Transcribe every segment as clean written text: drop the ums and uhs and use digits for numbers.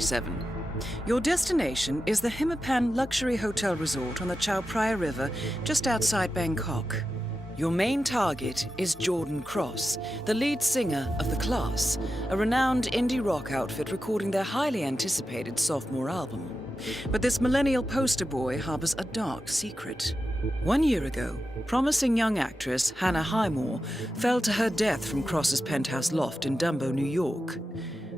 47. Your destination is the Hitman luxury hotel resort on the Chao Phraya River, just outside Bangkok. Your main target is Jordan Cross, the lead singer of The Class, a renowned indie rock outfit recording their highly anticipated sophomore album. But this millennial poster boy harbors a dark secret. 1 year ago, promising young actress Hannah Highmore fell to her death from Cross's penthouse loft in Dumbo, New York.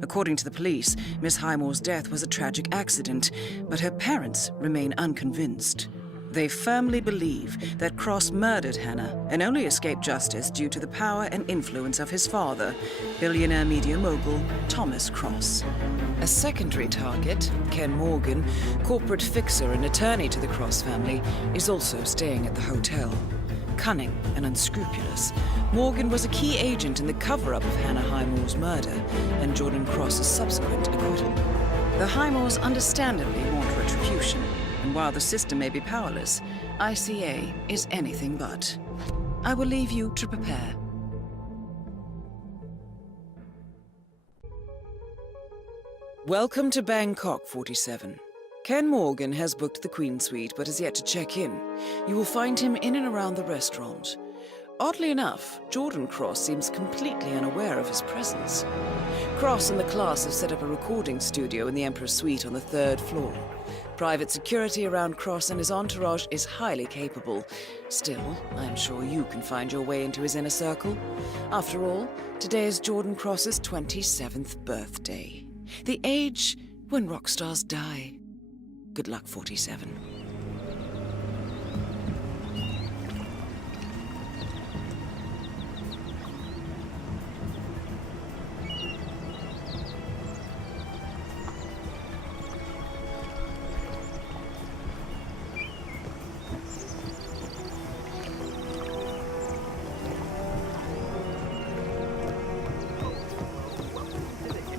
According to the police, Miss Highmore's death was a tragic accident, but her parents remain unconvinced. They firmly believe that Cross murdered Hannah and only escaped justice due to the power and influence of his father, billionaire media mogul Thomas Cross. A secondary target, Ken Morgan, corporate fixer and attorney to the Cross family, is also staying at the hotel. Cunning and unscrupulous, Morgan was a key agent in the cover-up of Hannah Highmore's murder and Jordan Cross's subsequent acquittal. The Highmores understandably want retribution, and while the system may be powerless, ICA is anything but. I will leave you to prepare. Welcome to Bangkok, 47. Ken Morgan has booked the Queen Suite but has yet to check in. You will find him in and around the restaurant. Oddly enough, Jordan Cross seems completely unaware of his presence. Cross and the Class have set up a recording studio in the Emperor's Suite on the 3rd floor. Private security around Cross and his entourage is highly capable. Still, I'm sure you can find your way into his inner circle. After all, today is Jordan Cross's 27th birthday. The age when rock stars die. Good luck, 47.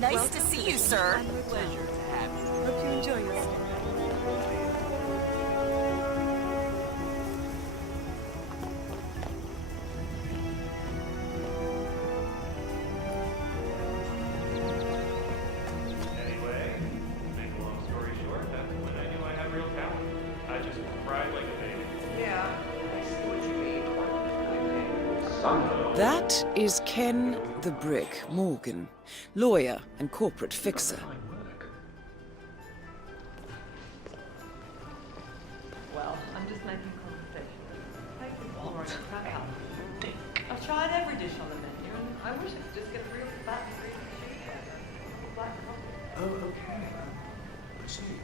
Nice to see you, sir. Pleasure to have you. Hope you enjoy yourself. Anyway, to make a long story short, that's when I knew I had real talent. I just cried like a baby. Yeah, I see what you mean. That is Ken the Brick Morgan, lawyer and corporate fixer. Well, I'm just making conversation. Take the ball right out. I've tried every dish on the menu, and I wish I could just get a real fat green cheese black coffee. Oh, okay. Proceed.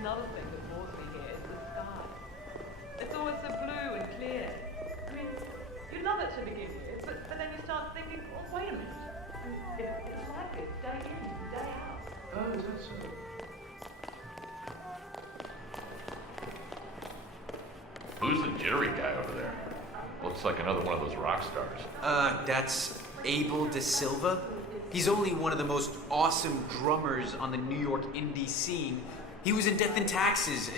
Another thing that bores me here is the sky. It's always so blue and clear. I mean, you love it to begin with, but then you start thinking, oh, wait a minute. It's like this day in, day out. Oh, is that so? Who's the jittery guy over there? Looks like another one of those rock stars. That's Abel De Silva. He's only one of the most awesome drummers on the New York indie scene. He was in Death and Taxes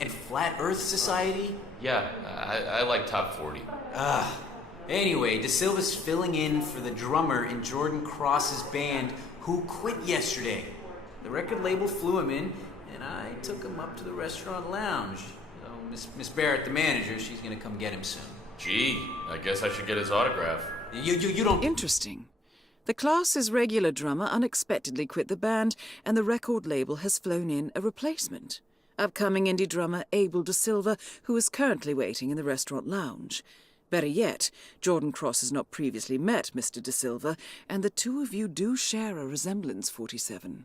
and Flat Earth Society. Yeah, I like Top 40. Anyway, De Silva's filling in for the drummer in Jordan Cross's band who quit yesterday. The record label flew him in, and I took him up to the restaurant lounge. So Miss Barrett, the manager, she's gonna come get him soon. Gee, I guess I should get his autograph. You don't... Interesting. The Class's regular drummer unexpectedly quit the band, and the record label has flown in a replacement. Upcoming indie drummer Abel De Silva, who is currently waiting in the restaurant lounge. Better yet, Jordan Cross has not previously met Mr. De Silva, and the two of you do share a resemblance, 47.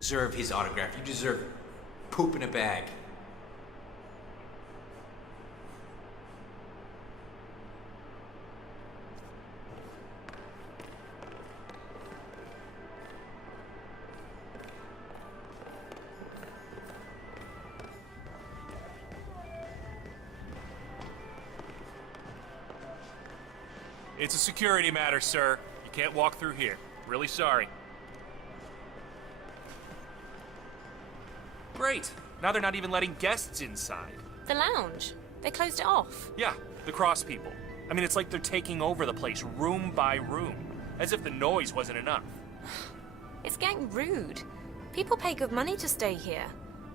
Deserve his autograph. You deserve poop in a bag. It's a security matter, sir. You can't walk through here. Really sorry. Great. Now they're not even letting guests inside. The lounge. They closed it off. Yeah, the Cross people. I mean, it's like they're taking over the place room by room, as if the noise wasn't enough. It's getting rude. People pay good money to stay here.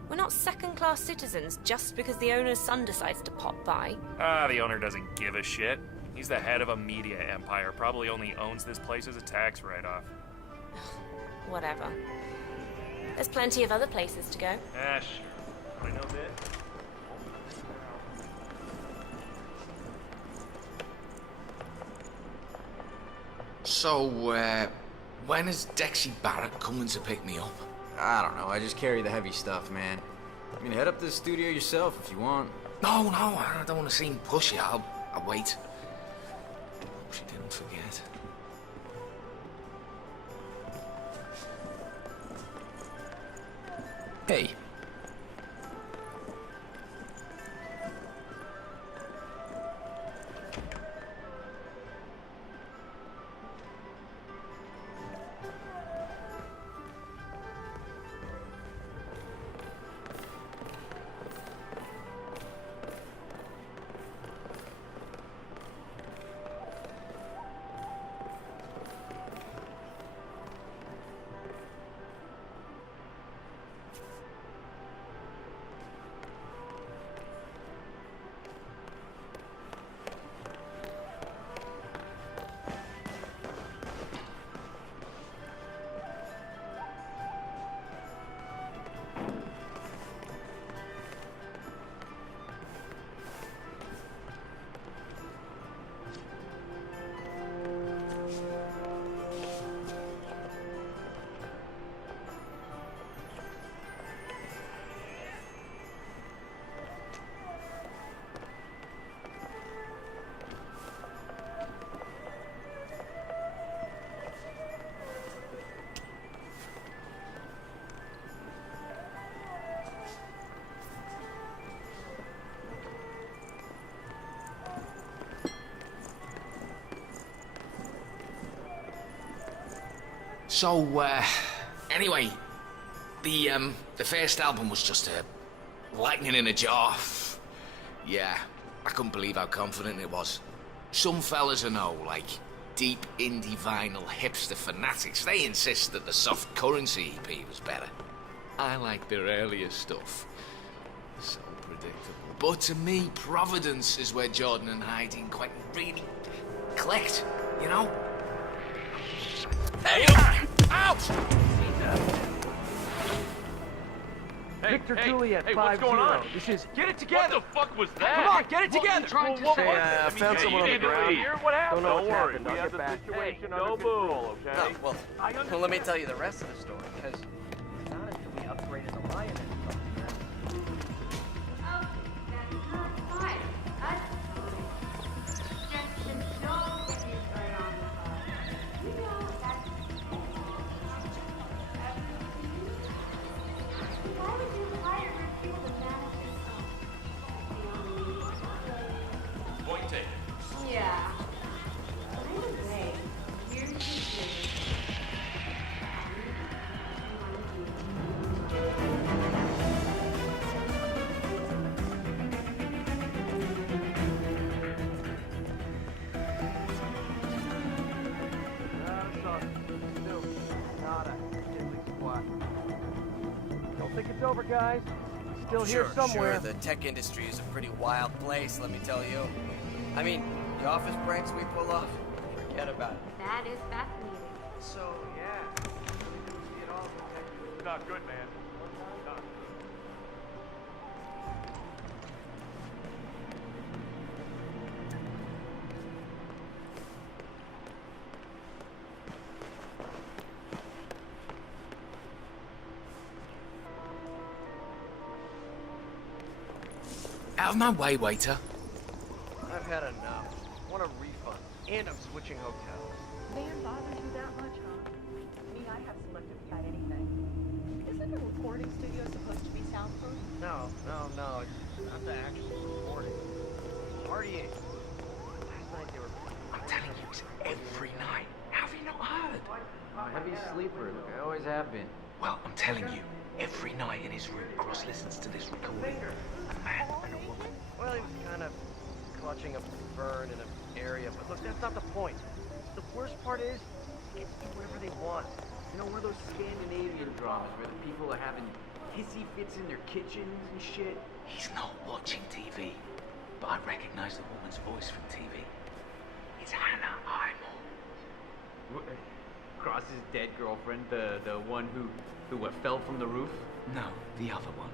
We're not second-class citizens just because the owner's son decides to pop by. The owner doesn't give a shit. He's the head of a media empire. Probably only owns this place as a tax write-off. Whatever. There's plenty of other places to go. Sure. I know a bit. So, when is Dexy Barrett coming to pick me up? I don't know, I just carry the heavy stuff, man. I mean, head up to the studio yourself if you want. No, I don't want to seem pushy. I'll wait. Hope she didn't forget. Hey. So, anyway, the first album was just a lightning in a jar. Yeah, I couldn't believe how confident it was. Some fellas I know, like deep indie vinyl hipster fanatics, they insist that the Soft Currency EP was better. I like their earlier stuff. So predictable. But to me, Providence is where Jordan and Heidi and Quentin really clicked, you know? Hey! Out! Victor Juliet, hey, 5-0. what's going on? This is... Get it together! What the fuck was that? Come on, get it together! What are you trying to say? I found someone on the ground. What happened? Don't know what's worry, happened. I'll get back. Hey, no control, okay? Oh, well, let me tell you the rest of the story, because it's not until we upgraded the Lioness stuff, man. Oh, that's not fine. That's just don't get me started on the phone. You know that's... Why would you hire her people to manage yourself? Point taken. Yeah. Anyway, here's the thing. Don't think it's over, guys. Still here Sure, somewhere. sure, the tech industry is a pretty wild place, let me tell you. I mean, the office pranks we pull off, forget about it. That is fascinating. So, yeah. See it all. Not good, man. Not. Out of my way, waiter. I've had enough. Want a refund. And I'm switching hotels. Van bothers you that much, huh? Me, I have selective about anything. Isn't a recording studio supposed to be soundproof? No. It's not the actual recording. Partying. Last night they were... I'm telling you, it's every night. Have you not heard? Heavy sleeper, I always have been. Well, I'm telling you, every night in his room, Cross listens to this recording. A man and a woman. Well, he was kind of clutching a burn in an area, but look, that's not the point. The worst part is, they can do whatever they want. You know, one of those Scandinavian dramas where the people are having hissy fits in their kitchens and shit. He's not watching TV, but I recognize the woman's voice from TV. It's Hannah Highmore. Cross's dead girlfriend, the one who fell from the roof? No, the other one.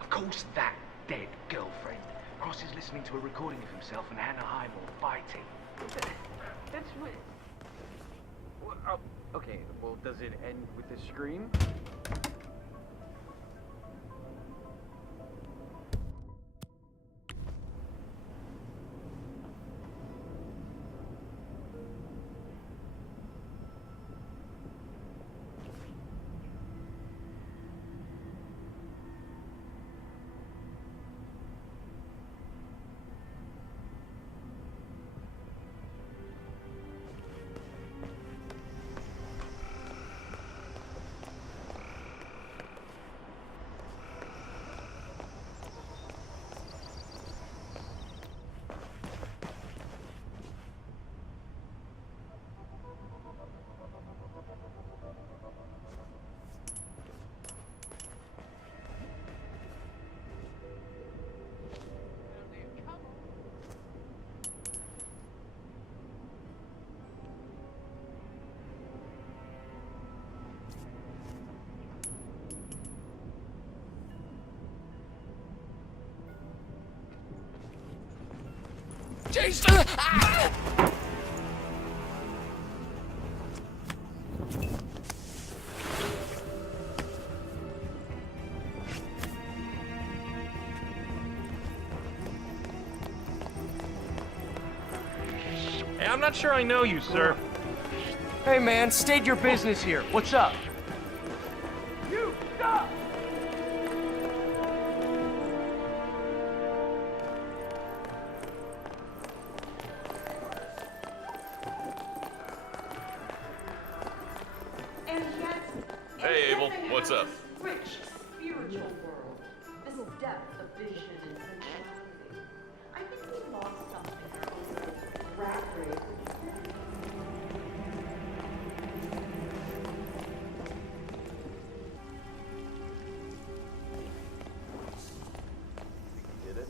Of course, that dead girlfriend. Cross is listening to a recording of himself and Hannah Highmore fighting. That's what... Oh, okay, well, does it end with a scream? Jason! Ah! Hey, I'm not sure I know you, sir. Hey man, state your business here. What's up? You stop! And yet, Hey, Abel, what's up? Rich spiritual world, this depth of vision and sensuality. I think we lost something in our own little rat race. Get it?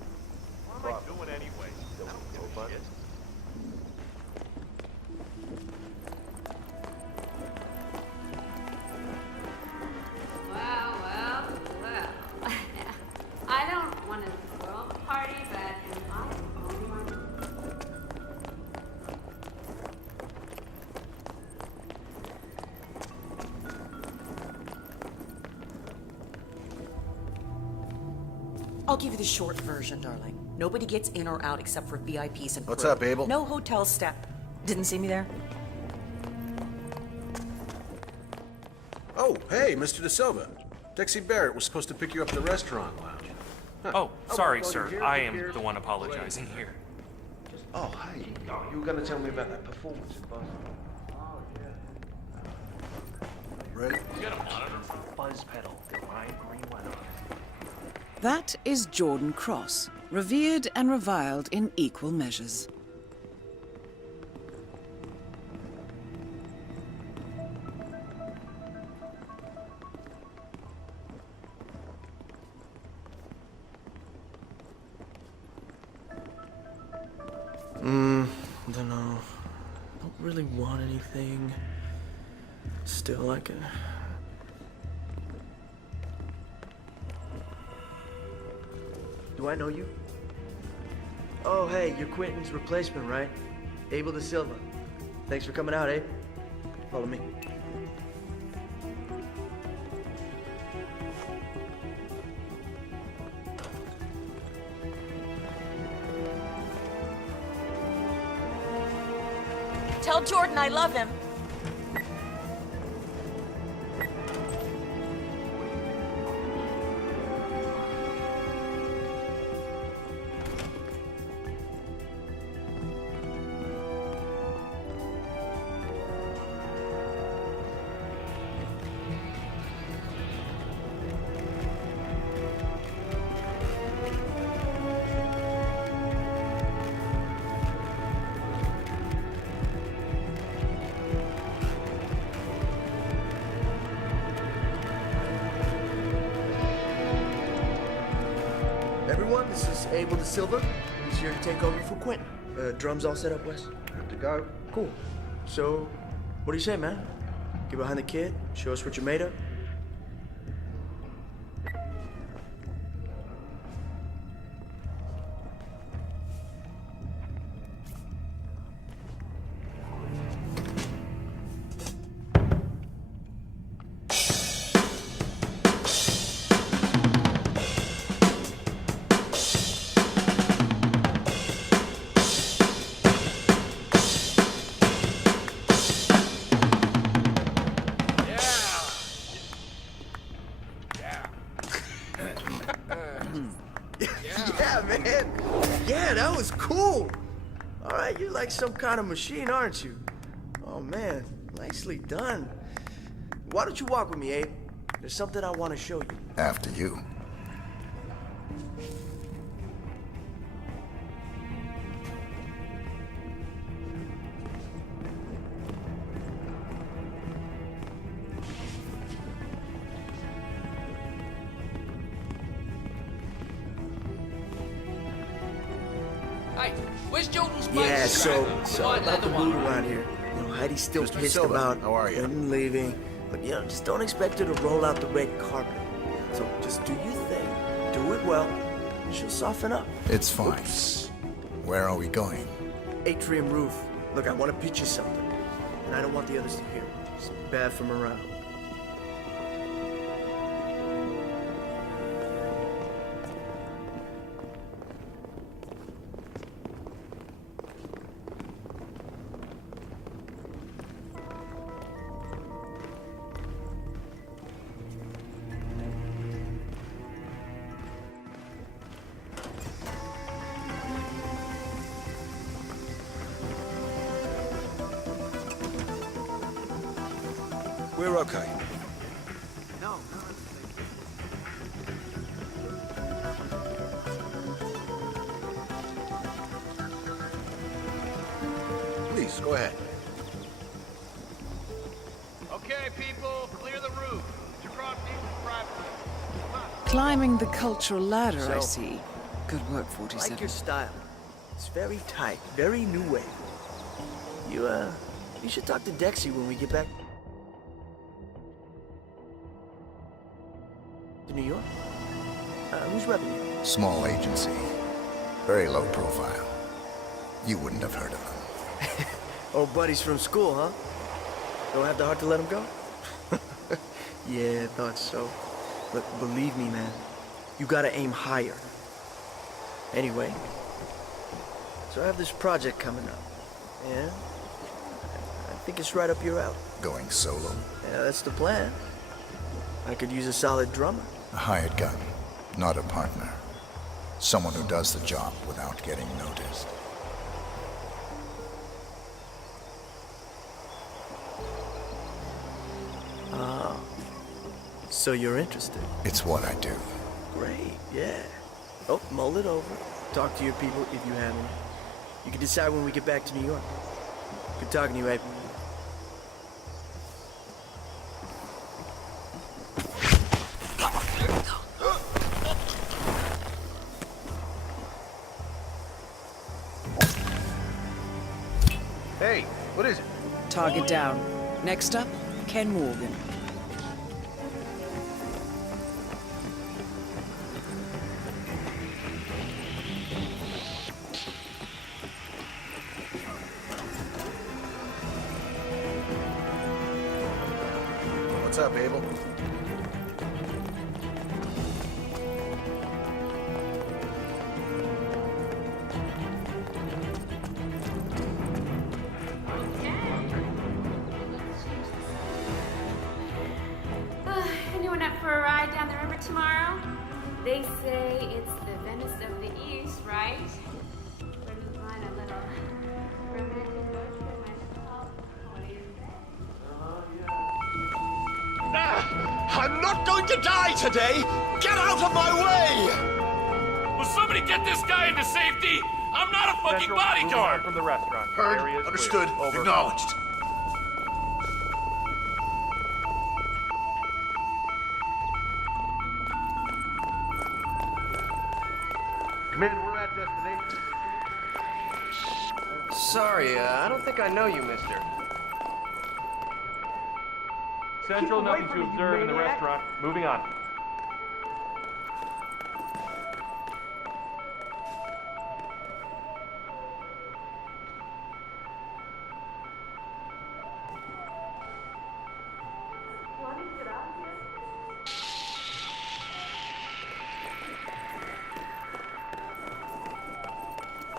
What am I doing anyway? I don't give a shit. Well. I don't want to spoil the party, but am I the only one? I'll give you the short version, darling. Nobody gets in or out except for VIPs and crew. What's up, Abel? No hotel step. Didn't see me there? Oh, hey, Mr. De Silva. Dexy Barrett was supposed to pick you up at the restaurant lounge. Huh. Oh, sorry, well, sir. you're here, I you're am here. the one apologizing here. Oh, hey. Oh, you were going to tell me about that performance in Boston. Ready? You got a monitor? Buzz pedal, the lime green weather. That is Jordan Cross, revered and reviled in equal measures. Don't know. Don't really want anything. Still like it. Do I know you? Oh, hey, you're Quentin's replacement, right? Abel De Silva. Thanks for coming out, Abe. Follow me. Tell Jordan I love him. Everyone, this is Abel Da Silva. He's here to take over for Quentin. Drums all set up, Wes? Good to go. Cool. So, what do you say, man? Get behind the kid, show us what you're made of? Yeah, man. Yeah, that was cool. All right, you're like some kind of machine, aren't you? Oh, man, nicely done. Why don't you walk with me, Abe? There's something I want to show you. After you. Hey, where's Jordan's place? Yeah, so Find about the another one. mood around here. You know, Heidi's still Mr. pissed Silva, about how are you? Quentin leaving. But, you know, just don't expect her to roll out the red carpet. So just do your thing. Do it well, and she'll soften up. It's fine. Where are we going? Atrium roof. Look, I want to pitch you something. And I don't want the others to hear it. It's bad for morale. We're okay. Please, go ahead. Okay, people, clear the roof. Across the private room. Come on. Climbing the cultural ladder, I So- see. Good work, I 47. like your style. It's very tight, very new wave. You should talk to Dexy when we get back to New York. Who's repping you? Small agency. Very low profile. You wouldn't have heard of them. Old buddies from school, huh? Don't have the heart to let them go? Yeah, I thought so. But believe me, man, you gotta aim higher. Anyway, so I have this project coming up. Yeah? I think it's right up your alley. Going solo? Yeah, that's the plan. I could use a solid drummer. A hired gun, not a partner. Someone who does the job without getting noticed. Ah, so you're interested? It's what I do. Great, yeah. Oh, mull it over. Talk to your people if you have any. You can decide when we get back to New York. Good talking to you, Abe. Hey, what is it? Target down. Next up, Ken Morgan. What's up, Abel? Anyone up for a ride down the river tomorrow? They say it's the Venice of the East, right? Where do you find a little romantic road trip myself? What do you say? I'm not going to die today! Get out of my way! Will somebody get this guy into safety? I'm not a fucking Central, moving on bodyguard! from the restaurant. Heard. Area is Understood. clear. Over. Acknowledged. Men, we're at destination. Sorry, I don't think I know you, mister. Central, nothing to observe in the restaurant. Moving on.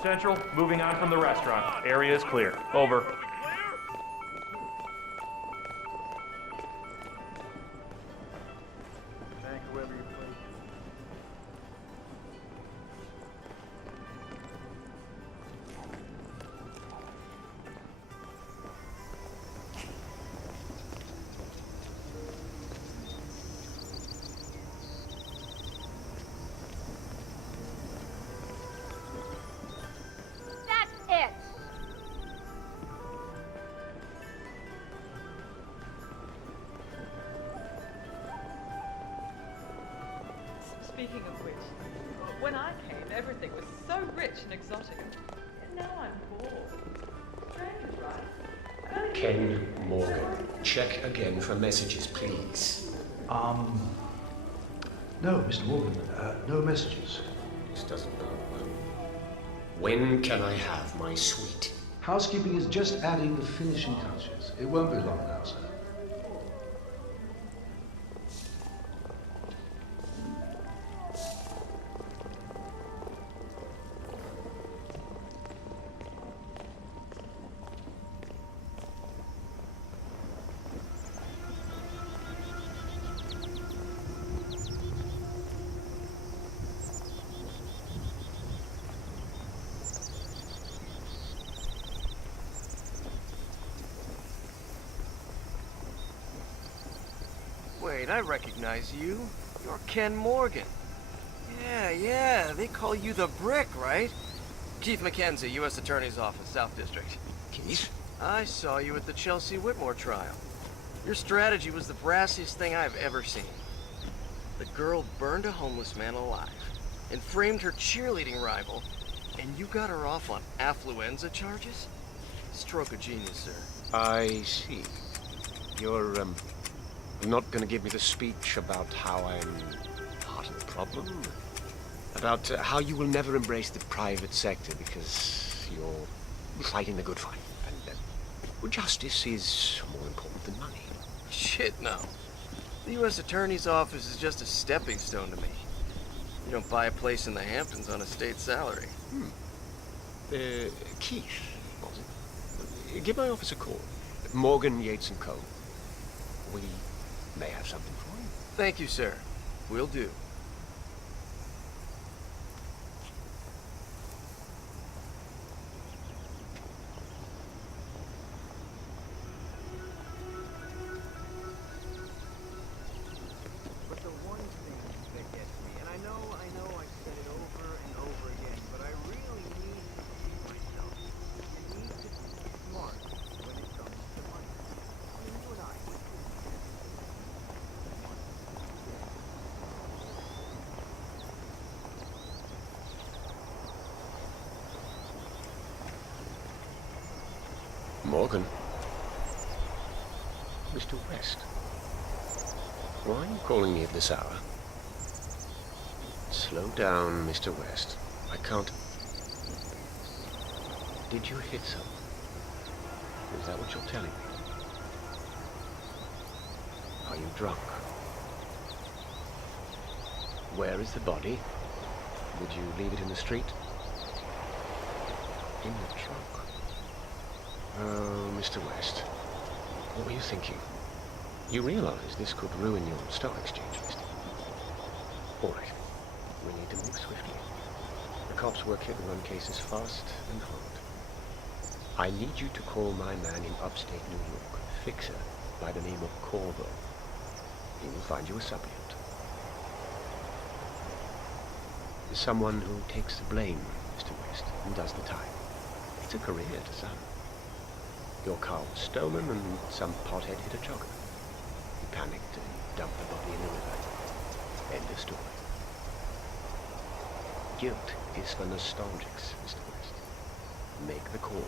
Central, moving on from the restaurant. Area is clear. Over. Thank whoever you please. That's it. Speaking of which, when I came, everything was so rich and exotic. And now I'm bored. Strange, right? Ken Morgan, check again for messages, please. No, Mr. Morgan, no messages. This doesn't bode well. When can I have my suite? Housekeeping is just adding the finishing touches. It won't be long now, sir. Wait, I recognize you. You're Ken Morgan. Yeah, they call you the Brick, right? Keith McKenzie, U.S. Attorney's Office, South District. Keith? I saw you at the Chelsea Whitmore trial. Your strategy was the brassiest thing I've ever seen. The girl burned a homeless man alive and framed her cheerleading rival, and you got her off on affluenza charges? Stroke of genius, sir. I see. You're, not gonna give me the speech about how I'm part of the problem? About how you will never embrace the private sector because you're fighting the good fight. And justice is more important than money. Shit, no. The U.S. Attorney's Office is just a stepping stone to me. You don't buy a place in the Hamptons on a state salary. Keith, was it? Give my office a call. Morgan, Yates & Co. We may have something for you. Thank you, sir. Will do. But the one thing that gets me, and I know I said it over and over again, but I really need to see myself. You need to be smart when it comes to money. I mean, you and I. Morgan. Mr. West. Why are you calling me at this hour? Slow down, Mr. West. I can't... Did you hit someone? Is that what you're telling me? Are you drunk? Where is the body? Would you leave it in the street? In the trunk? Oh, Mr. West. What were you thinking? You realize this could ruin your stock exchange list. All right. We need to move swiftly. The cops work here to run cases fast and hard. I need you to call my man in upstate New York, fixer by the name of Corvo. He will find you a suppliant. Someone who takes the blame, Mr. West, and does the time. It's a career to some. Your car was stolen and some pothead hit a jogger. He panicked and dumped the body in the river. End of story. Guilt is for nostalgics, Mr. West. Make the call.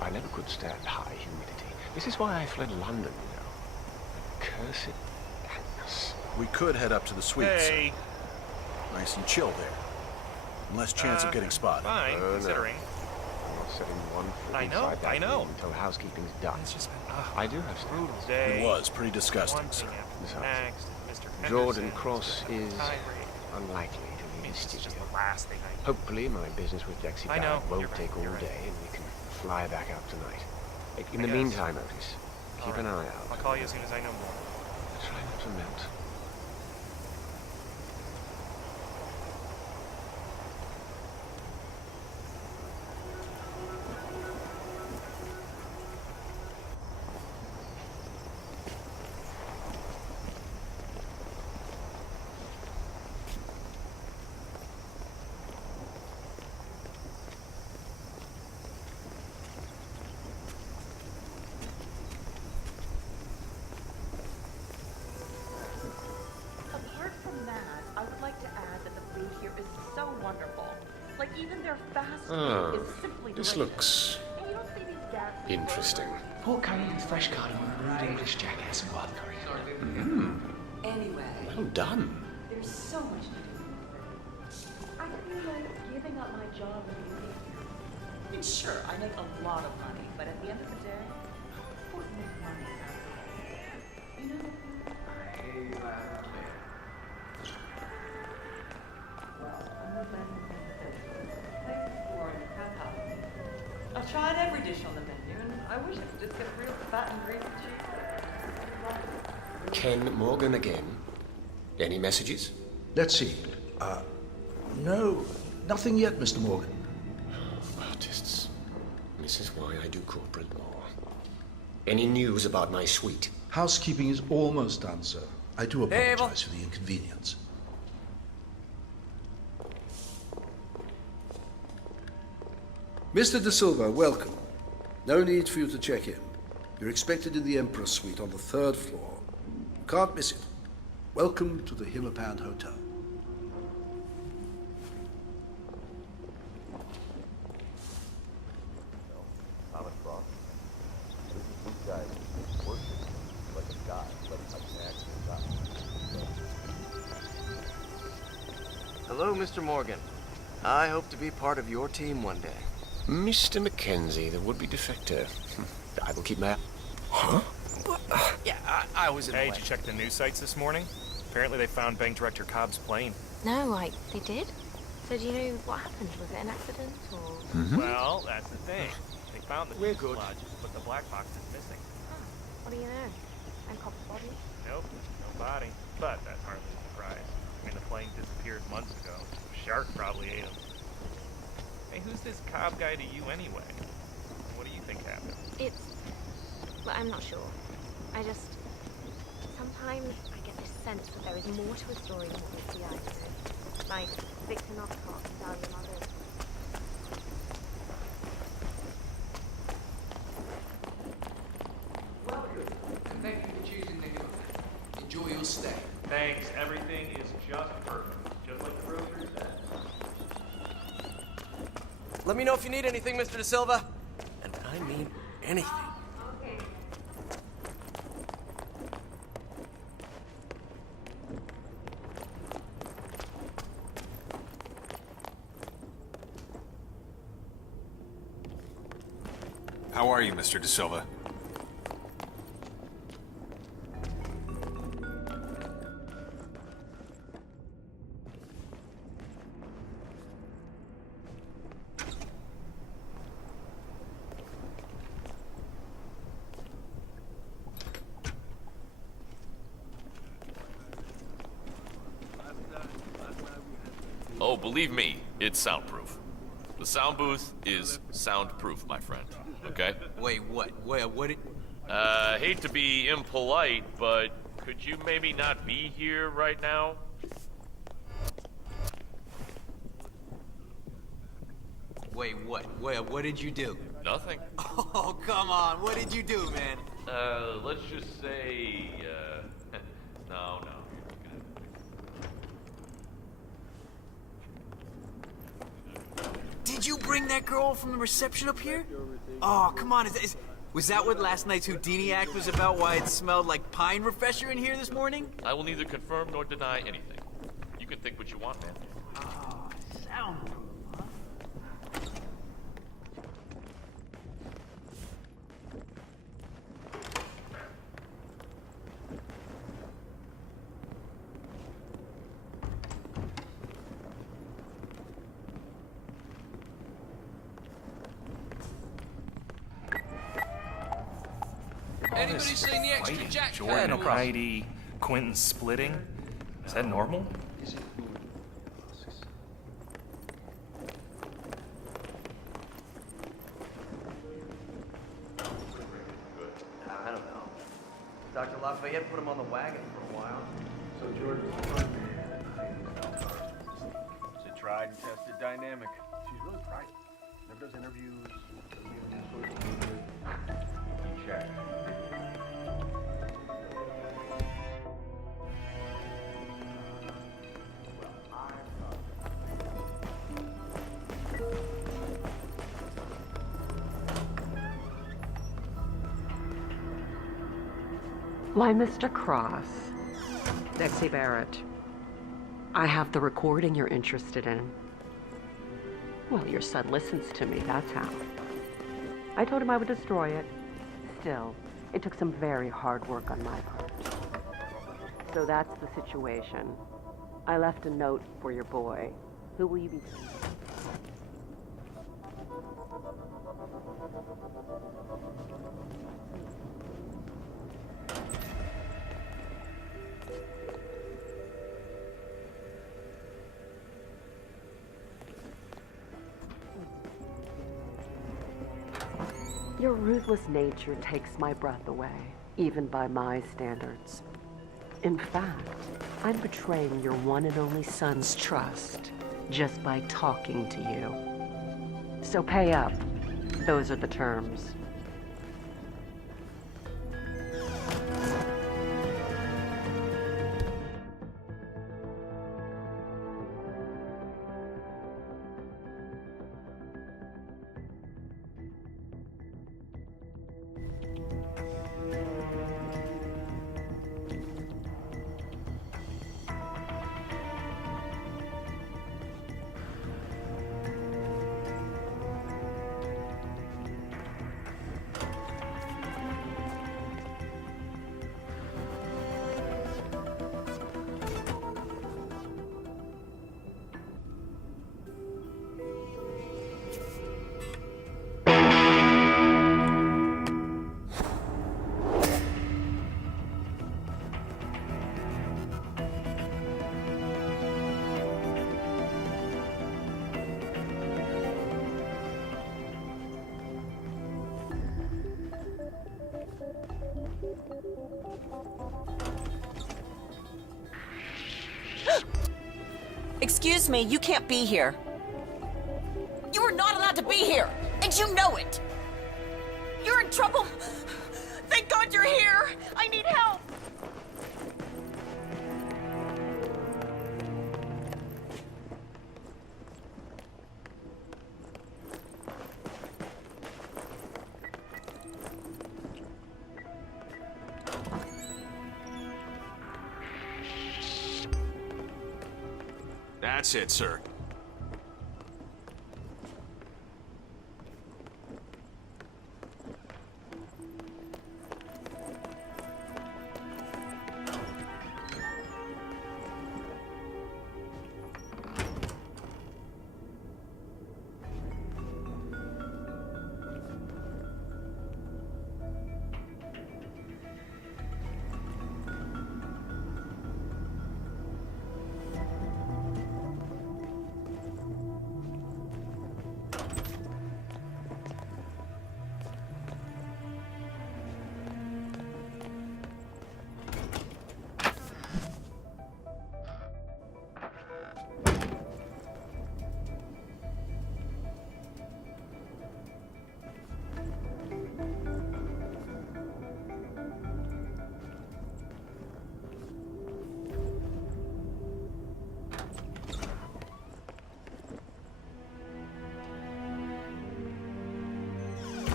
I never could stand high humidity. This is why I fled London, you know. Cursed dampness. We could head up to the suites. Hey. Nice and chill there. And less chance of getting spotted. Fine, considering. I'm not setting one foot I know, inside that I know. room until housekeeping's done. It's just been I do have brutal standards. day. It was pretty disgusting, One sir. thing after the Besides, next, Mr. Jordan Henderson, Cross Mr. is Tirade. unlikely to leave the It's just studio. the last thing I Hopefully my business with Dexy I know, Barrett won't you're right, take all you're right. day and we can fly back out tonight. In I the guess. meantime, Otis, keep an eye out. I'll call you as soon as I know more. Try not to melt. Apart from that, I would like to add that the food here is so wonderful. Like, even their fast food Ah, is simply this delicious. looks And you don't see these gatsby interesting. Pork curry with fresh cardamom, rude English jackass and wild curry. Anyway, Well done. There's so much to do. I feel like giving up my job would be easier. I mean, sure, I make a lot of money, but at the end of the day, important is money. You know, I've tried every dish on the menu, and I wish I could just get a real fat and greasy cheese. Ken Morgan again. Any messages? Let's see. No, nothing yet, Mr. Morgan. Artists. This is why I do corporate law. Any news about my suite? Housekeeping is almost done, sir. I do Hey, apologize for the inconvenience. Mr. De Silva, welcome. No need for you to check in. You're expected in the Emperor's suite on the 3rd floor. You can't miss it. Welcome to the Hitman Hotel. Hello, Mr. Morgan. I hope to be part of your team one day. Mr. Mackenzie, the would-be defector. I will keep my... Huh? Yeah, I was in Hey, the way. did you check the news sites this morning? Apparently they found Bank Director Cobb's plane. No, they did? So do you know what happened? Was it an accident or...? Well, that's the thing. They found the fuselage, but the black box is missing. What do you know? And Cobb's body? Nope, no body. But that's hardly a surprise. I mean, the plane disappeared months ago. A shark probably ate him. Hey, who's this Cobb guy to you anyway? What do you think happened? Well, I'm not sure. Sometimes I get this sense that there is more to a story than what meets the eye, you know? Like Victor Northcott and Dahlia Mothers. And thank you for choosing the Clube. Enjoy your stay. Thanks, everything is just perfect. Just like the grocery said. Let me know if you need anything, Mr. De Silva. And I mean anything. How are you, Mr. De Silva? Oh, believe me, it's soundproof. The sound booth is soundproof, my friend. Okay? Wait, what? What did... Hate to be impolite, but could you maybe not be here right now? Wait, what? What did you do? Nothing. Oh, come on. What did you do, man? Let's just say, no. Did you bring that girl from the reception up here? Oh, come on. Was that what last night's Houdini act was about? Why it smelled like pine refresher in here this morning? I will neither confirm nor deny anything. You can think what you want, man. Ah, soundproof, huh? Anybody seen the extra jack? Jordan and Heidi, Quentin splitting? Is that normal? I don't know. Dr. Lafayette put him on the wagon for a while. So Jordan's fun. It's a tried and tested dynamic. She's really private. Never does interviews. Doesn't even do social media. You check. Why, Mr. Cross. Dexy Barrett. I have the recording you're interested in. Well, your son listens to me, that's how. I told him I would destroy it. Still, it took some very hard work on my part. So that's the situation. I left a note for your boy. Who will you be? Your ruthless nature takes my breath away, even by my standards. In fact, I'm betraying your one and only son's trust just by talking to you. So pay up. Those are the terms. Excuse me, you can't be here. You are not allowed to be here, and you know it. You're in trouble. Thank God you're here. I need help. That's it, sir.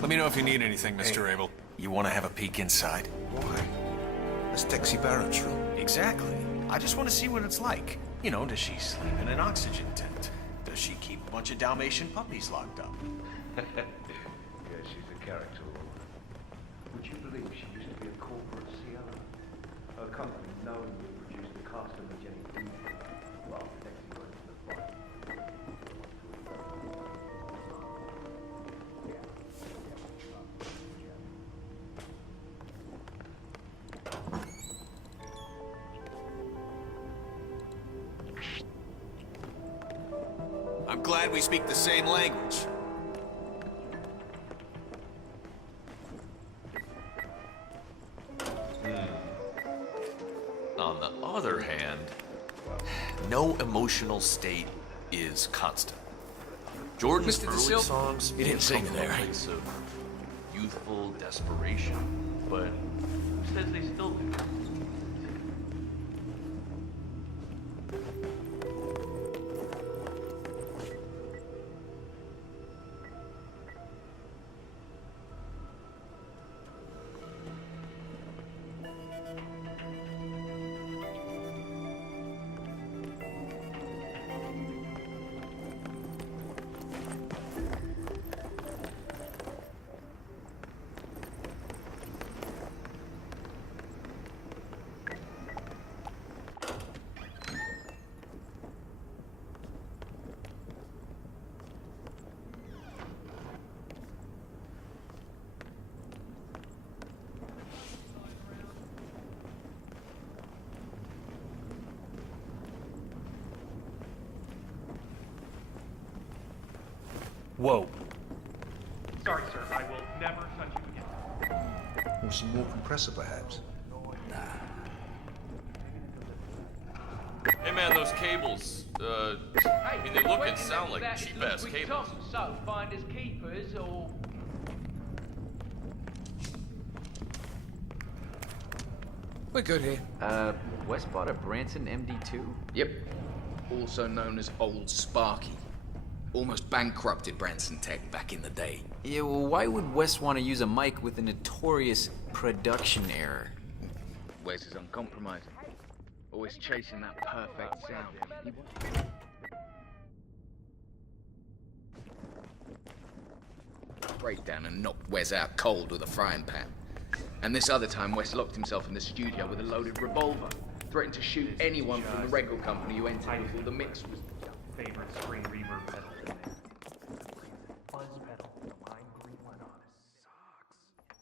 Let me know if you need anything, Mr. Abel. You want to have a peek inside? Why? That's Dexy Barrett's room. Exactly. I just want to see what it's like. You know, does she sleep in an oxygen tent? Does she keep a bunch of Dalmatian puppies locked up? Yeah, she's a character. Would you believe she used to be a corporate CLO? Her company knowingly produced a carcinogenic food while Dexy went to the fight. I'm glad we speak the same language. On the other hand, no emotional state is constant. Jordan's Mr. early DeSilva? songs You didn't sing come there. from a place of youthful desperation, but who says they still do? Whoa. Sorry, sir. I will never touch you again. Or some more compressor, perhaps? Hey man, those cables, I mean, they look and sound like cheap-ass cables. So, finders keepers, or... We're good here. Wes bought a Branson MD2? Yep. Also known as Old Sparky. Almost bankrupted Branson Tech back in the day. Yeah, well, why would Wes want to use a mic with a notorious production error? Wes is uncompromising. Always chasing that perfect sound. Breakdown and knocked Wes out cold with a frying pan. And this other time, Wes locked himself in the studio with a loaded revolver. Threatened to shoot anyone from the record company who entered before the mix was... Favorite screen reverb pedals in there. Fuzz pedal, the lime green one on it sucks.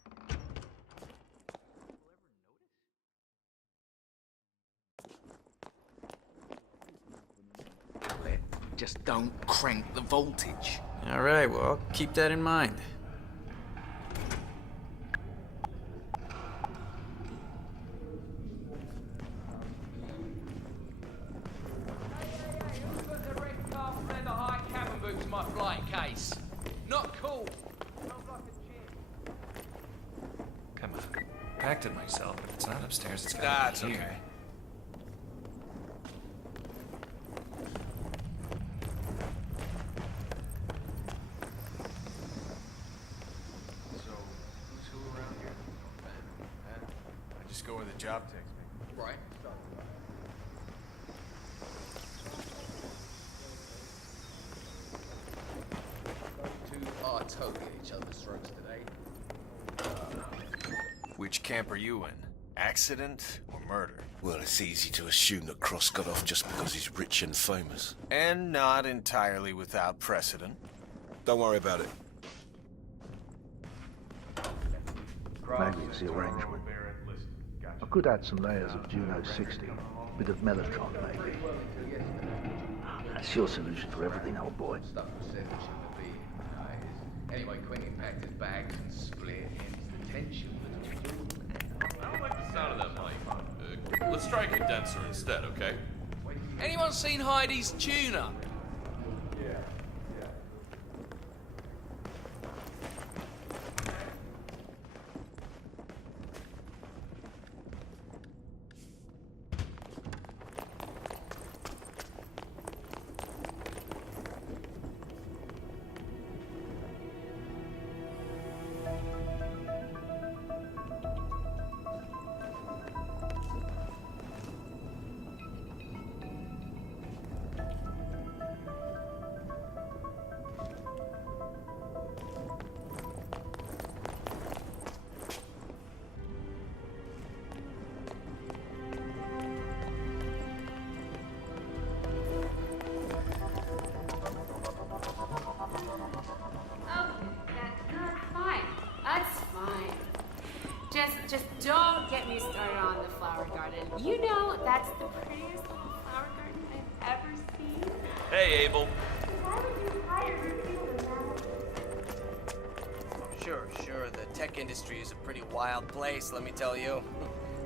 Just don't crank the voltage. All right, well, I'll keep that in mind. Not cool. Come on. Packed it myself. If it's not upstairs, it's gotta That's be here. okay. So, who's who around here? I just go where the job takes me. Right. Are totally at each other's throats today. Which camp are you in? Accident or murder? Well, it's easy to assume that Cross got off just because he's rich and famous. And not entirely without precedent. Don't worry about it. Maybe it's the arrangement. I could add some layers of Juno 60. Bit of Mellotron, maybe. That's your solution to everything, old boy. Stuff was said that shouldn't be. Anyway, Quentin packed his bags and split, hence the tension that I don't like the sound of that mic. Let's try a condenser instead, okay? Anyone seen Heidi's tuner? don't get me started on the flower garden. You know, that's the prettiest little flower garden I've ever seen. Hey, Abel. Why would you hire your people to manage it? Sure. The tech industry is a pretty wild place, let me tell you.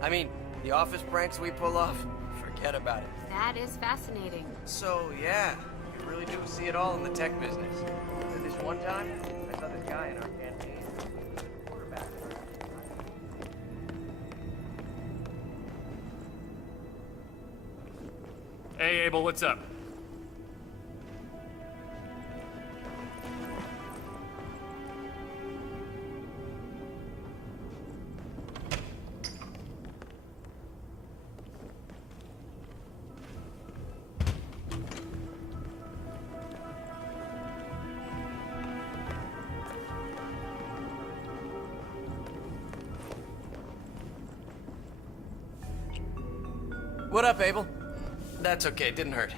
I mean, the office pranks we pull off, forget about it. That is fascinating. So, yeah, you really do see it all in the tech business. This one time, I saw this guy in our canteen. Quarterback. Hey, Abel, what's up? What up, Abel? That's okay, didn't hurt.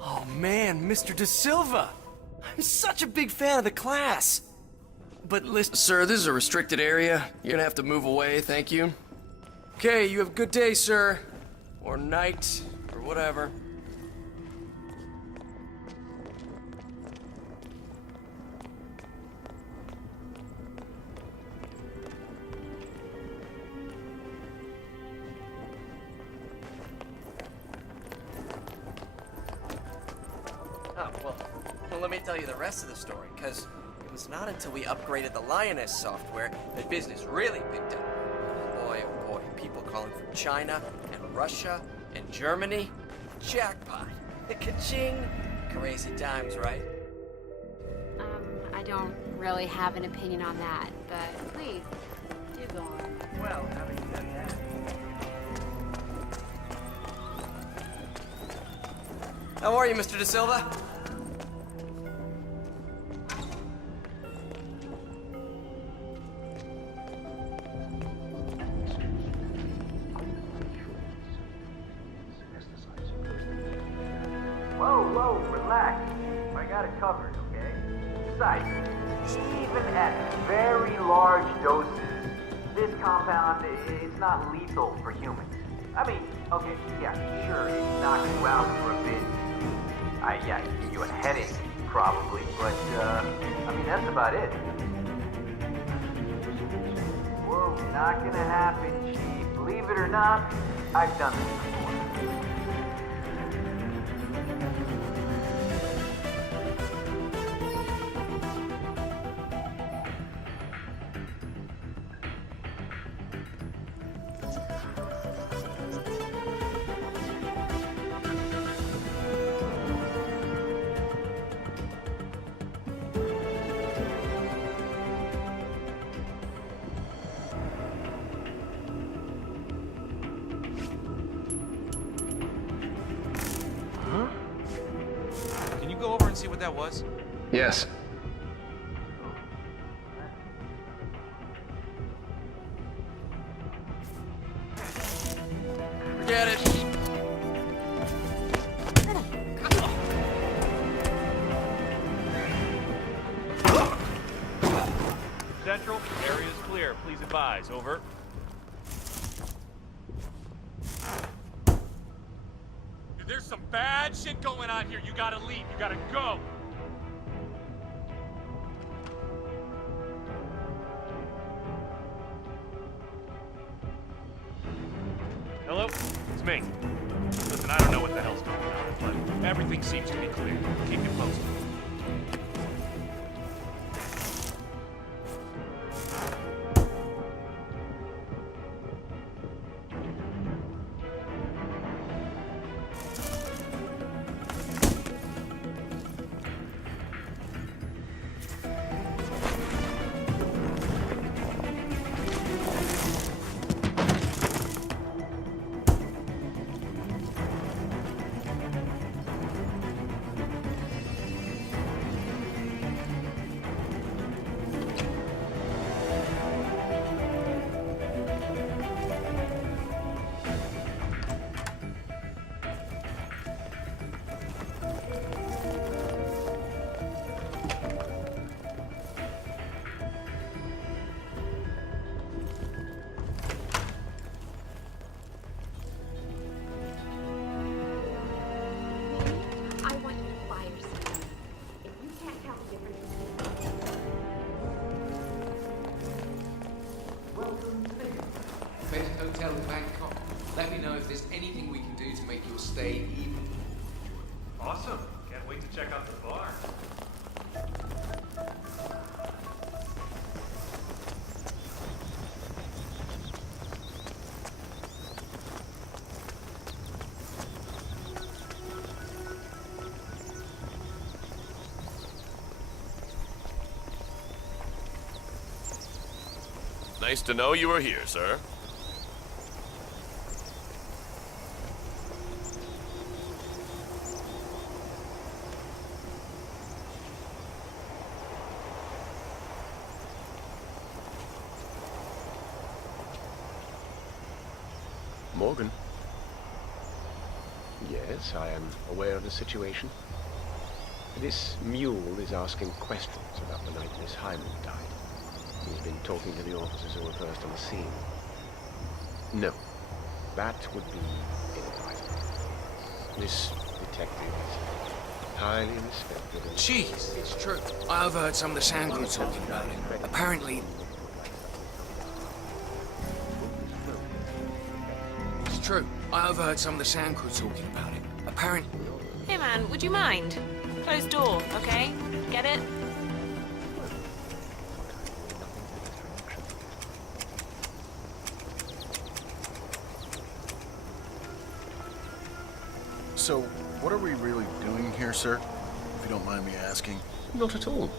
Oh man, Mr. De Silva! I'm such a big fan of the class! But listen, sir, this is a restricted area. You're gonna have to move away, thank you. Okay, you have a good day, sir. Or night, or whatever. Oh, well, let me tell you the rest of the story, because it was not until we upgraded the Lioness software that business really picked up. Boy, oh boy, people calling from China and Russia and Germany. Jackpot. Ka-ching. Crazy times, right? I don't really have an opinion on that, but please, do go on. Well, having said that... How are you, Mr. De Silva? Whoa, relax. I got it covered, okay? Besides, even at very large doses, this compound is not lethal for humans. I mean, okay, yeah, sure, it knocks you out for a bit. Yeah, it give you a headache, probably, but, I mean, that's about it. Whoa, not gonna happen, Chief. Believe it or not, I've done this before. Can you go over and see what that was? Yes. Forget it. Central, area is clear. Please advise. Over. bad shit going on here. You gotta leave. You gotta go. Hello? It's me. Listen, I don't know what the hell's going on, but everything seems to be clear. Keep you posted. Hotel in Bangkok. Let me know if there's anything we can do to make your stay even. Awesome. Can't wait to check out the bar. Nice to know you were here, sir. Morgan. Yes, I am aware of the situation. This mule is asking questions about the night Miss Hyman died. He's been talking to the officers who were first on the scene. No, that would be inadvisable. This detective is highly respected. Jeez, it's true. I overheard some of the sound crew talking about it. Apparently... It's true. I overheard some of the sound crew talking about it. Apparently... Hey man, would you mind? Closed door, okay? Get it? So, what are we really doing here, sir? If you don't mind me asking. Not at all.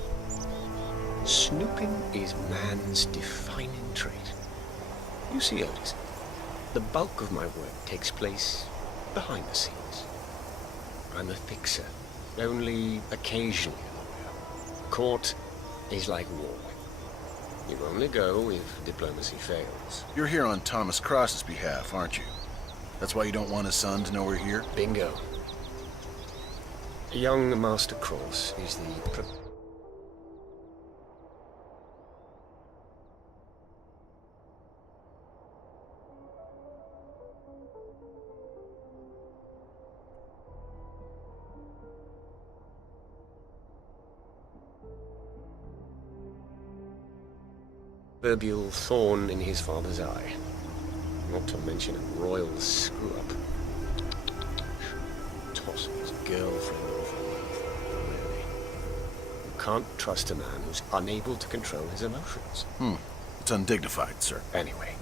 Snooping is man's defining trait. You see, Otis, the bulk of my work takes place behind the scenes. I'm a fixer, only occasionally a lawyer. Court is like war. You only go if diplomacy fails. You're here on Thomas Cross's behalf, aren't you? That's why you don't want his son to know we're here? Bingo. Young Master Cross is the... proverbial thorn in his father's eye. Not to mention a royal screw-up. Tossing his girlfriend off her mouth. Really. You can't trust a man who's unable to control his emotions. It's undignified, sir. Anyway,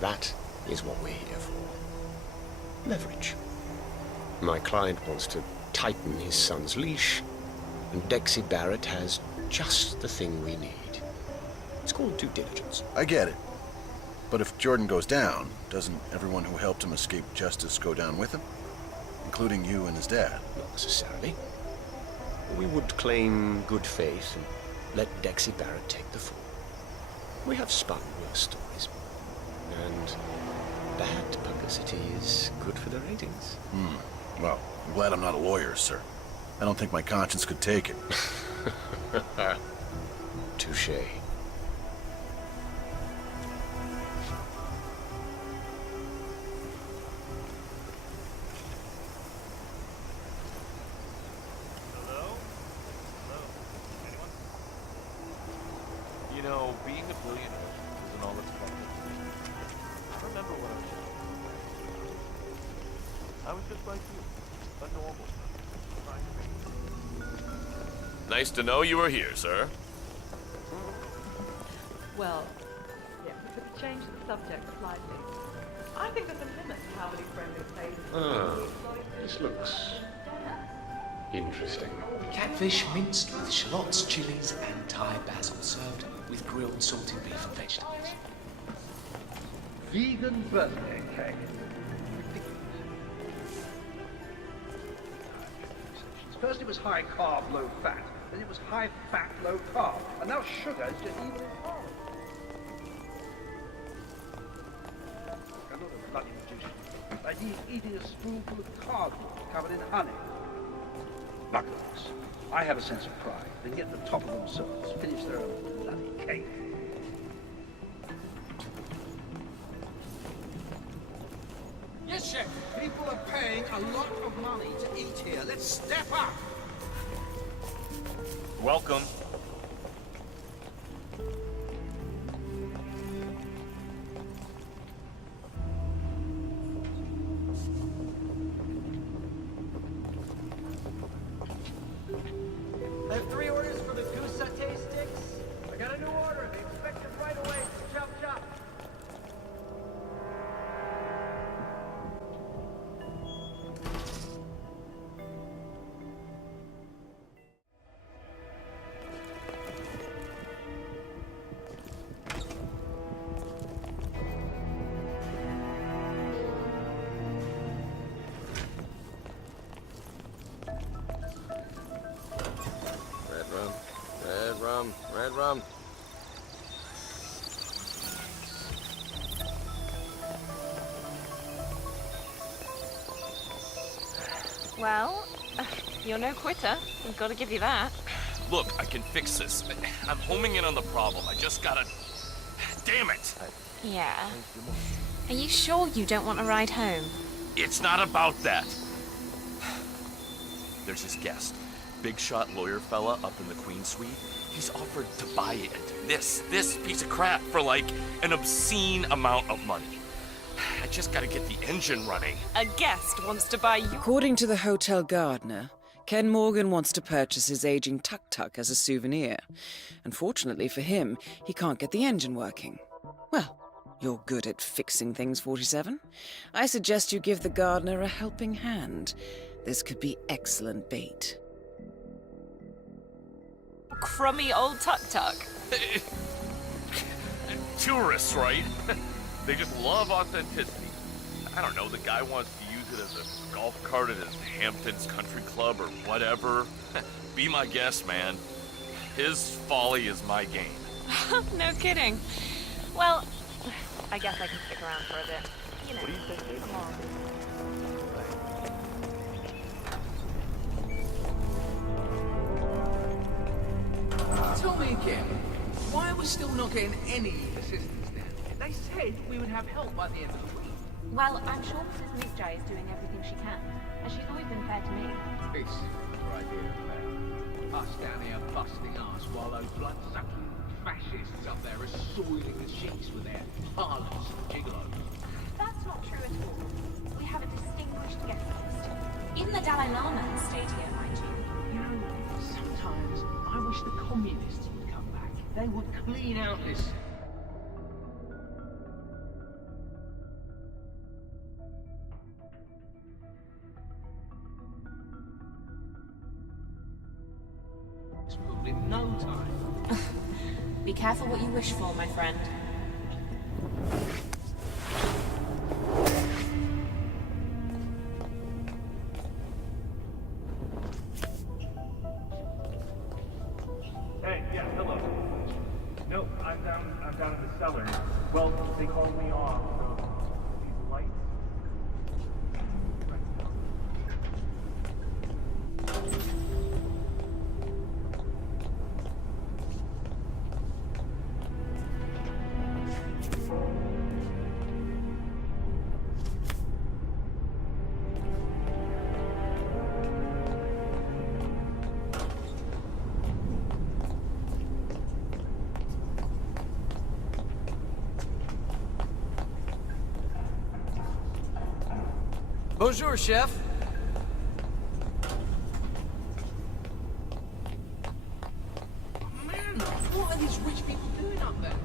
that is what we're here for. Leverage. My client wants to tighten his son's leash, and Dexy Barrett has just the thing we need. It's called due diligence. I get it. But if Jordan goes down, doesn't everyone who helped him escape justice go down with him? Including you and his dad? Not necessarily. We would claim good faith and let Dexy Barrett take the fall. We have spun worse stories. And bad publicity is good for the ratings. Well, I'm glad I'm not a lawyer, sir. I don't think my conscience could take it. Touché. being a billionaire isn't all it's called. I remember when I was young. I was just like you, a normal trying to make it. Nice to know you were here, sir. Well, yeah, to change the subject slightly, I think there's a limit to how many friendly faces. This looks interesting. Catfish minced with shallots, chilies, and Thai basil, served with grilled salted beef and vegetables. Vegan birthday cake. First it was high carb, low fat. Then it was high fat, low carb. And now sugar is just even intolerant. I'm not a bloody magician. Like eating a spoonful of cardboard covered in honey. Buggers. I have a sense of pride. They get to the top of themselves, finish their own bloody cake. Yes, chef. People are paying a lot of money to eat here. Let's step up. Welcome. I have 3 orders for the goose satay sticks. I got a new order. They expect it right away. Chop, chop. Red rum. Well, you're no quitter. I've got to give you that. Look, I can fix this. I'm homing in on the problem. I just gotta... Damn it! Yeah. Are you sure you don't want a ride home? It's not about that. There's this guest. Big shot lawyer fella up in the Queen Suite. He's offered to buy it. This piece of crap for like an obscene amount of money. I just gotta get the engine running. A guest wants to buy you. According to the hotel gardener, Ken Morgan wants to purchase his aging tuk-tuk as a souvenir. Unfortunately for him, he can't get the engine working. Well, you're good at fixing things, 47. I suggest you give the gardener a helping hand. This could be excellent bait. Crummy old tuk-tuk. Tourists, right? They just love authenticity. I don't know, the guy wants to use it as a golf cart at his Hamptons Country Club or whatever. Be my guest, man. His folly is my gain. No kidding. Well, I guess I can stick around for a bit. You know, What do you think, Dave? come on. Tell me again, why are we still not getting any assistance now? They said we would have help by the end of the week. Well, I'm sure Mrs. Misjai is doing everything she can, and she's always been fair to me. This is your idea of fair. Us down here busting arse while those blood-sucking fascists up there are soiling the sheets with their harlots and gigolos. That's not true at all. We have a distinguished guest list. Even the Dalai Lama has stayed here, mind you. You know, sometimes I wish the communists would come back. They would clean out this... in no time. Be careful what you wish for, my friend. Hey, yeah, hello. No, I'm down in the cellar. Well, they called me off, so these lights. Bonjour, chef. Man, what are these rich people doing up there?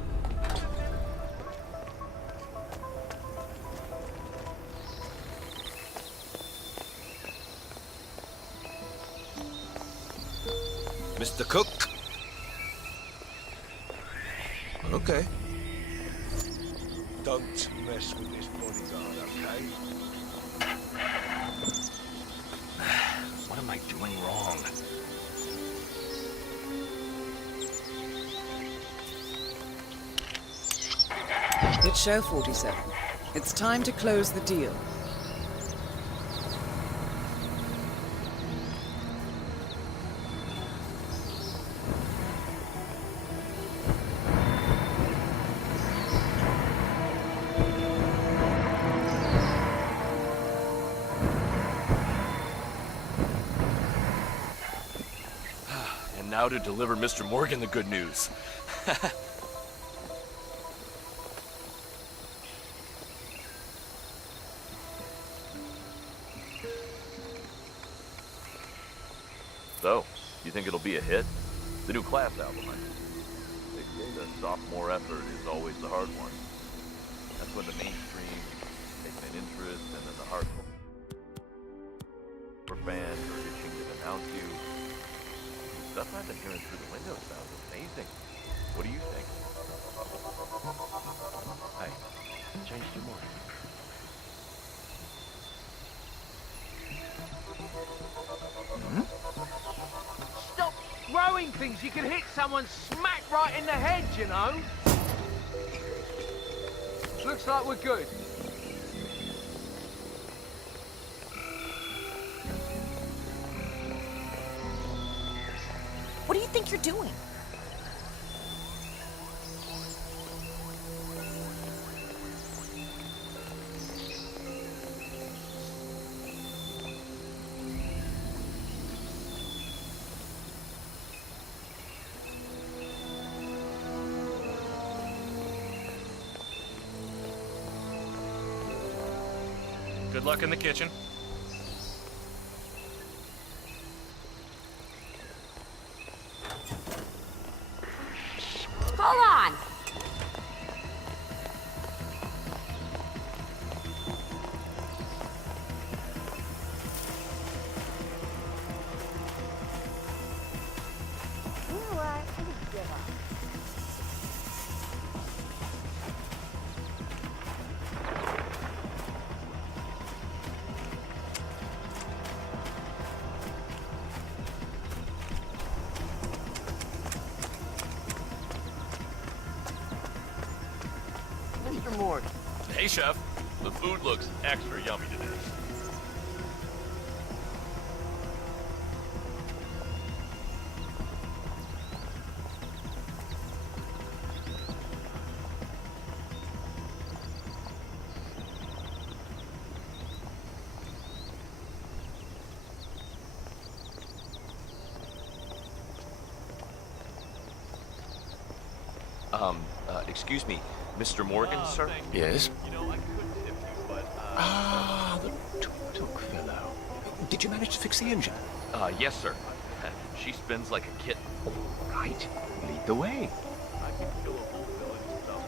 Mr. Cook? Okay. Don't mess with this bodyguard, okay? What am I doing wrong? It's show 47. It's time to close the deal. And now to deliver Mr. Morgan the good news. So, you think it'll be a hit? The new Class album, I mean. They say the sophomore effort is always the hard one. That's when the mainstream takes an interest and then the hardcore fans are itching to announce you. The stuff I've been hearing through the window sounds amazing. What do you think? Hey, changed your mind. Stop throwing things. You can hit someone smack right in the head, you know. Looks like we're good. What do you think you're doing? Good luck in the kitchen. Hold on. You know what? I just give up. Mr. Morgan. Hey, Chef. The food looks extra yummy today. Excuse me, Mr. Morgan, sir? Yes? You know, I could tip you, but, Ah, the tuk-tuk fellow. Did you manage to fix the engine? Yes, sir. She spins like a kitten. All right. Lead the way. I can kill a whole village without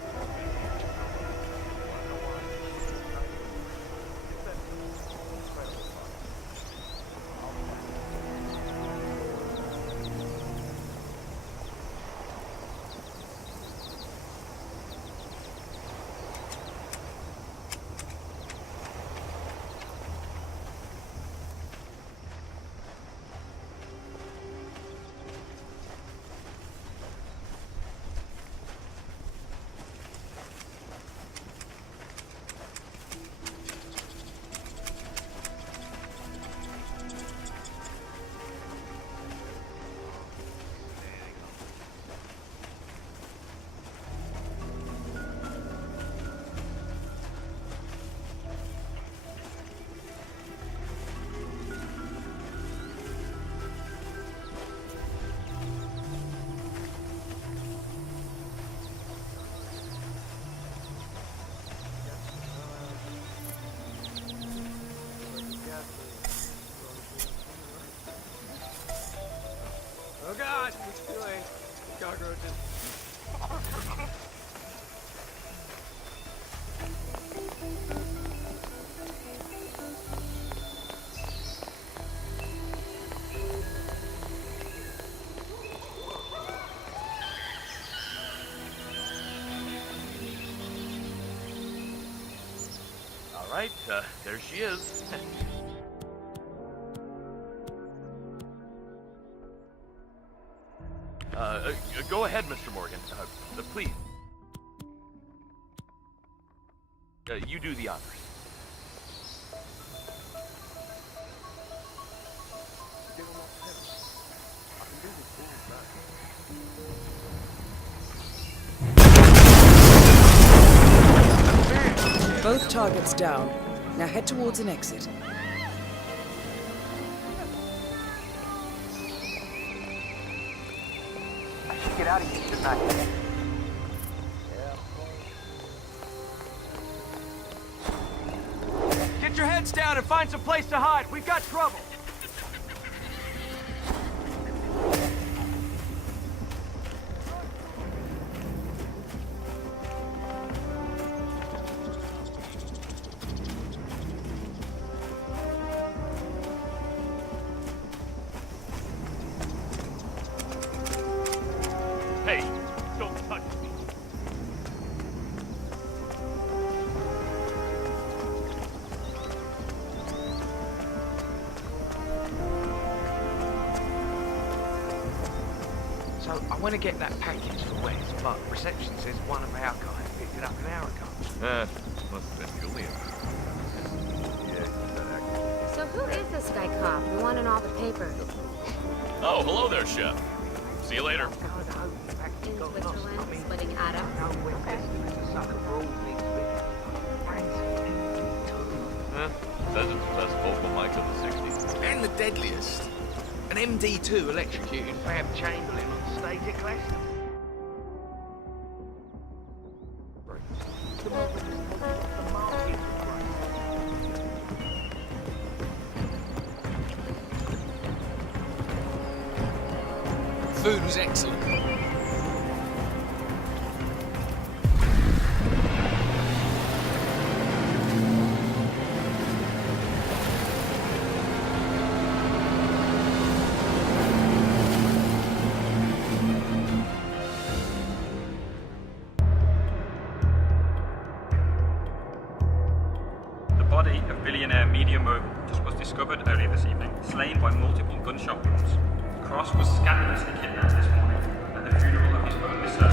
All right, there she is. Go ahead, Mr. Morgan. Please. You do the honors. Both targets down. Now head towards an exit. I should get out of here tonight. Get your heads down and find some place to hide. We've got trouble. Hey, don't touch me. So, I want to get that package for Wes, but reception says one of our guys picked it up an hour ago. Must have been Julian. So who is this guy cop, the one in all the papers? Oh, hello there, Chef. See you later. In Switzerland, splitting atoms. Says it's the best vocal mic of the 60s. And the deadliest. An MD2 electrocuting Fab Chamberlain on stage at Glastonbury. Food was excellent. The body of billionaire Media Mogul just was discovered earlier this evening, slain by multiple gunshot wounds. Cross was scandalously kidnapped this morning at the funeral of his only son,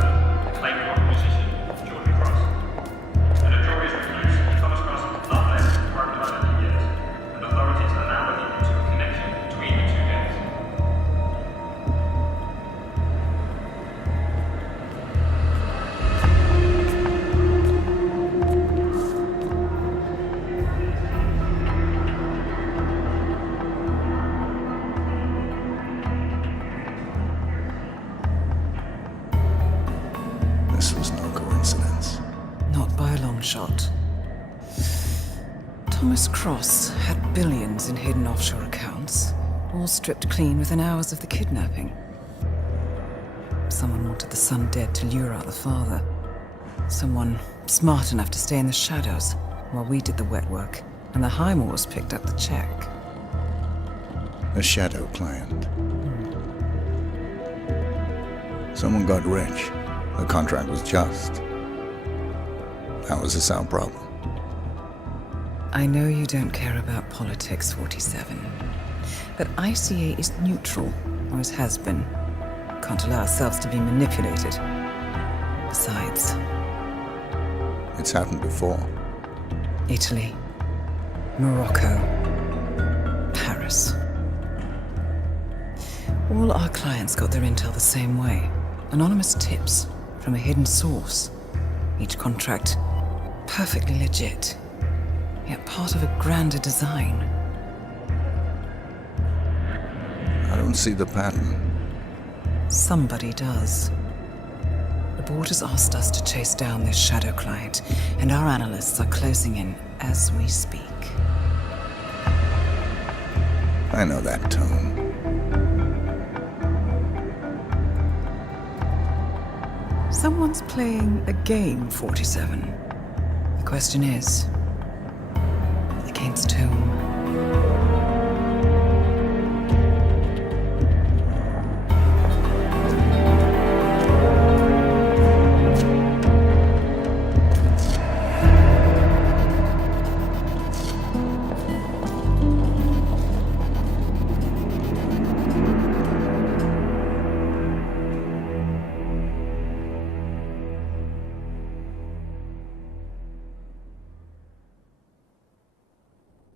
acclaimed rock musician Jordan Cross. A notorious recluse, he comes across not less than 500 years, and authorities are now looking into a connection between the two deaths. This was no coincidence. Not by a long shot. Thomas Cross had billions in hidden offshore accounts, all stripped clean within hours of the kidnapping. Someone wanted the son dead to lure out the father. Someone smart enough to stay in the shadows while we did the wet work, and the Highmores picked up the check. A shadow client. Someone got rich. The contract was just. How is this our problem? I know you don't care about politics, 47. But ICA is neutral, always has been. Can't allow ourselves to be manipulated. Besides... It's happened before. Italy, Morocco, Paris. All our clients got their intel the same way. Anonymous tips from a hidden source. Each contract perfectly legit, yet part of a grander design. I don't see the pattern. Somebody does. The board has asked us to chase down this shadow client, and our analysts are closing in as we speak. I know that tone. Someone's playing a game, 47. The question is, the game's tune.